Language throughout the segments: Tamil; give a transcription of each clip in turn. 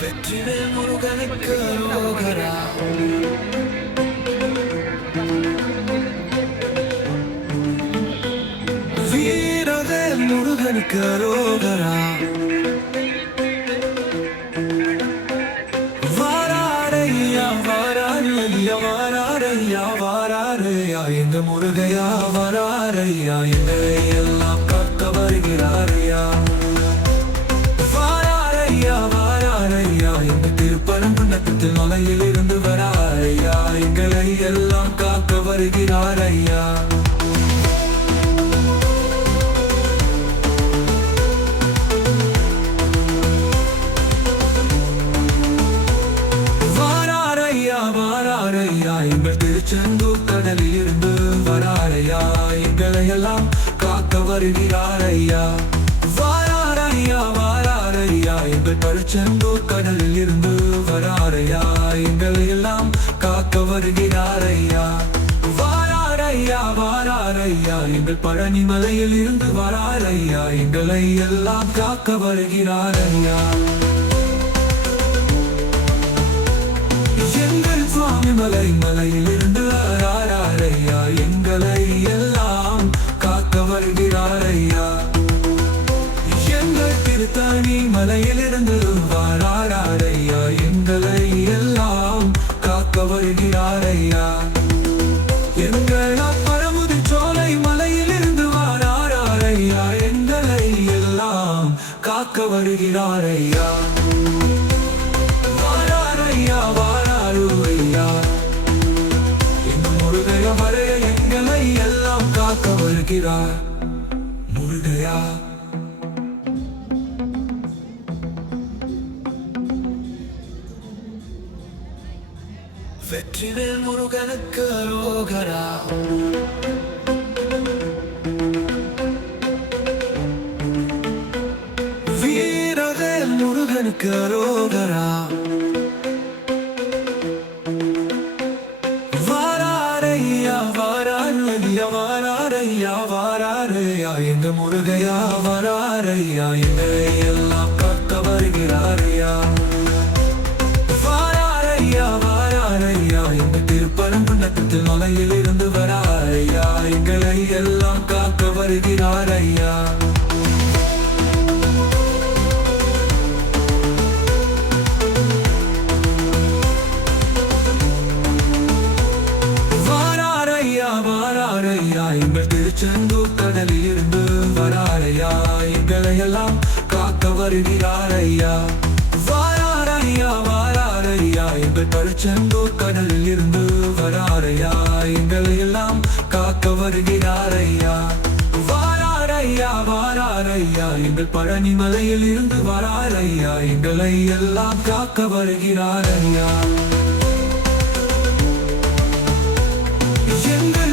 வெற்றிவேல் முருகனுக்கு அரோகரா. வீரவேல் முருகனுக்கு அரோகரா. வாராரையா வாராரையா வாராரையா வாராரையா எங்க முருகையா வாராரையா எங்களை எல்லாம் காக்க வருகிறாரையா. வாராரையா எங்க திருப்பரங்குன்றத்தில் மலையில் இருந்து வராரையா எங்களை எல்லாம் காக்க வருகிறாரையா. வாராரையா எங்கள் திருச்செந்தூர் கடலில் இருந்து வராரையா எங்களை எல்லாம் காக்க வருகிறாரையா. வாராரையா எங்கள் திருச்செந்தூர் கடலில் இருந்து வராரையா எங்களை எல்லாம் காக்க வருகிறாரையா. வாராரையா எங்கள் பழனி மலையில் இருந்து வராரையா எங்களை எல்லாம் காக்க வருகிறாரையா. சுவாமி மலையில் இருந்து வராரையா எங்களை எல்லாம் காக்க வருகிறாரையா. எங்கள் திருத்தணி மலையில் இருந்து வராரையா எங்களை எல்லாம் காக்க வருகிறாரையா. எங்கள் பரமுதி சோலை மலையில் இருந்து வராரையா எங்களை எல்லாம் காக்க வருகிறாரையா. எங்க முருகையா வரைய எங்களை எல்லாம் காக்க வருகிறார் முருகையா. வெற்றிவேல் முருகனுக்கு அரோகரா. வீரவேல் முருகனுக்கு அரோகரா. வாராரையா எங்க முருகையா வாராரையா எங்களை எல்லாம் காக்க வருகிறாரையா. வாராரையா எங்க திருப்பரங்குன்றத்தில் மலையில் இருந்து வராரையா எங்களை எல்லாம் காக்க வருகிறாரையா. வாராரையா எங்கள் திருச்செந்தூர் கடலில் இருந்து வராரையா எங்களை எல்லாம் காக்க வருகிறாரையா. வாராரையா எங்கள் திருச்செந்தூர் கடலில் இருந்து வராரையா எங்களை எல்லாம் காக்க வருகிறாரையா. வாராரையா எங்கள் பழனி மலையில் இருந்து வராரையா எங்களை எல்லாம் காக்க வருகிறாரையா.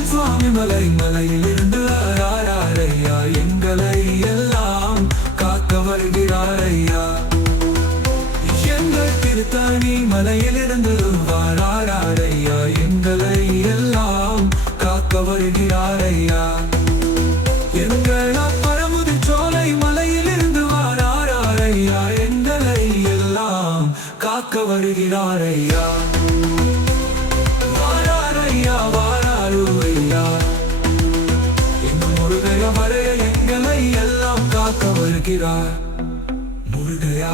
சுவாமி மலையில் இருந்து வராரையா எங்களை எல்லாம் காக்க வருகிறாரையா. எங்கள் திருத்தணி மலையில் இருந்து வராரையா எங்களை எல்லாம் காக்க வருகிறாரையா. எங்கள் பரமுதி சோலை மலையில் இருந்து வராரையா எங்களை எல்லாம் காக்க வருகிறாரையா. எங்க முருகையா வரைய எங்களை எல்லாம் காக்க வருகிறார் முருகையா.